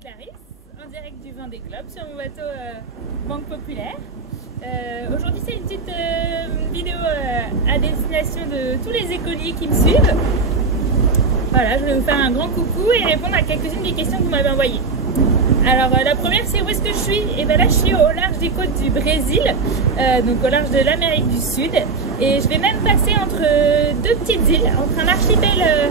Clarisse, en direct du Vendée Globe sur mon bateau Banque Populaire. Aujourd'hui c'est une petite vidéo à destination de tous les écoliers qui me suivent. Voilà, je vais vous faire un grand coucou et répondre à quelques-unes des questions que vous m'avez envoyées. Alors la première c'est où est-ce que je suis? Et bien là je suis au large des côtes du Brésil, donc au large de l'Amérique du Sud. Et je vais même passer entre deux petites îles, entre un archipel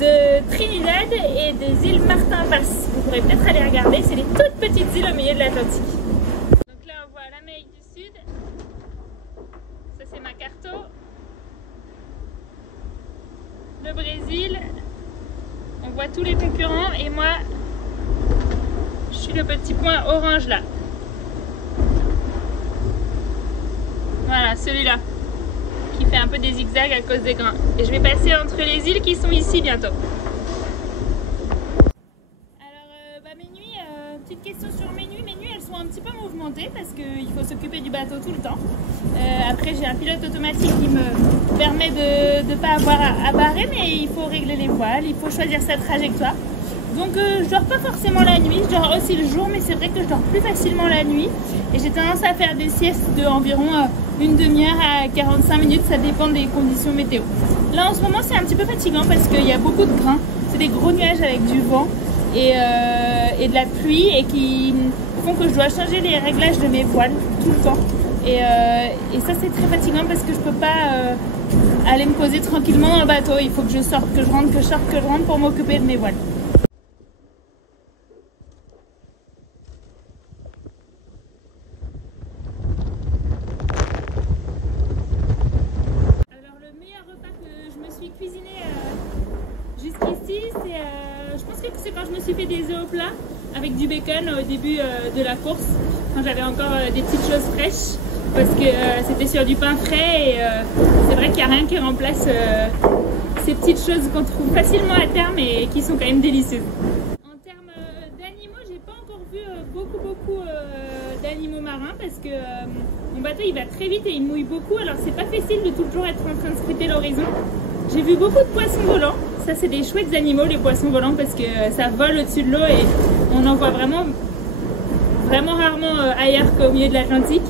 de Trinidad et des îles Martin Vaz. Vous pourrez peut-être aller regarder, c'est les toutes petites îles au milieu de l'Atlantique. Donc là on voit l'Amérique du Sud, ça c'est ma carto, le Brésil, on voit tous les concurrents et moi je suis le petit point orange là. Voilà, celui-là qui fait un peu des zigzags à cause des grains. Et je vais passer entre les îles qui sont ici bientôt. Alors mes nuits, petite question sur mes nuits. Mes nuits elles sont un petit peu mouvementées parce qu'il faut s'occuper du bateau tout le temps. Après j'ai un pilote automatique qui me permet de ne pas avoir à barrer, mais il faut régler les voiles, il faut choisir sa trajectoire. Donc je dors pas forcément la nuit, je dors aussi le jour, mais c'est vrai que je dors plus facilement la nuit. Et j'ai tendance à faire des siestes de environ une demi-heure à 45 minutes, ça dépend des conditions météo. Là en ce moment c'est un petit peu fatigant parce qu'il y a beaucoup de grains, c'est des gros nuages avec du vent et de la pluie et qui font que je dois changer les réglages de mes voiles tout le temps. Et ça c'est très fatigant parce que je peux pas aller me poser tranquillement dans le bateau, il faut que je sorte, que je rentre, que je sorte, que je rentre pour m'occuper de mes voiles. Jusqu'ici, je pense que c'est quand je me suis fait des œufs au plat avec du bacon au début de la course, quand j'avais encore des petites choses fraîches, parce que c'était sur du pain frais et c'est vrai qu'il n'y a rien qui remplace ces petites choses qu'on trouve facilement à terme et qui sont quand même délicieuses. En termes d'animaux, j'ai pas encore vu beaucoup d'animaux marins parce que mon bateau il va très vite et il mouille beaucoup, alors c'est pas facile de toujours être en train de scruter l'horizon. J'ai vu beaucoup de poissons volants, ça c'est des chouettes animaux les poissons volants parce que ça vole au-dessus de l'eau et on en voit vraiment rarement ailleurs qu'au milieu de l'Atlantique.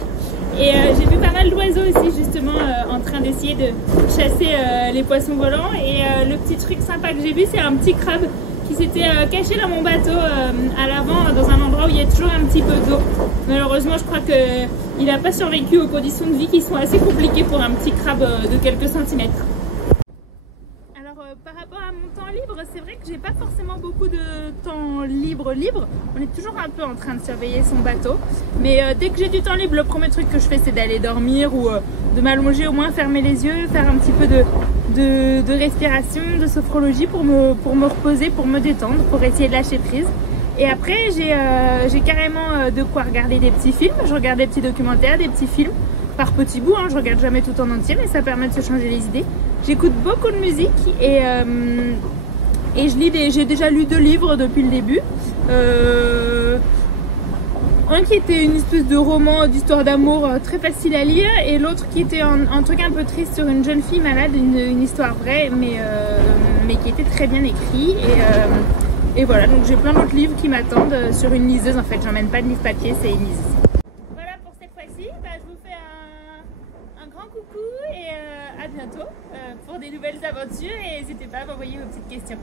Et j'ai vu pas mal d'oiseaux aussi justement en train d'essayer de chasser les poissons volants. Et le petit truc sympa que j'ai vu c'est un petit crabe qui s'était caché dans mon bateau à l'avant dans un endroit où il y a toujours un petit peu d'eau. Malheureusement je crois qu'il n'a pas survécu aux conditions de vie qui sont assez compliquées pour un petit crabe de quelques centimètres. Par rapport à mon temps libre, c'est vrai que j'ai pas forcément beaucoup de temps libre. On est toujours un peu en train de surveiller son bateau. Mais dès que j'ai du temps libre, le premier truc que je fais c'est d'aller dormir ou de m'allonger, au moins fermer les yeux, faire un petit peu de respiration, de sophrologie pour me reposer, pour me détendre, pour essayer de lâcher prise. Et après j'ai carrément de quoi regarder des petits films. Je regarde des petits documentaires, des petits films par petits bouts, hein. Je regarde jamais tout en entier, mais ça permet de se changer les idées. J'écoute beaucoup de musique et j'ai déjà lu 2 livres depuis le début. Un qui était une espèce de roman d'histoire d'amour très facile à lire et l'autre qui était un truc un peu triste sur une jeune fille malade, une histoire vraie mais qui était très bien écrit. Et voilà, donc j'ai plein d'autres livres qui m'attendent sur une liseuse. En fait, j'emmène pas de livre papier, c'est une liseuse. Voilà pour cette fois-ci, je vous fais un grand coucou et à bientôt pour des nouvelles aventures et n'hésitez pas à m'envoyer vos petites questions.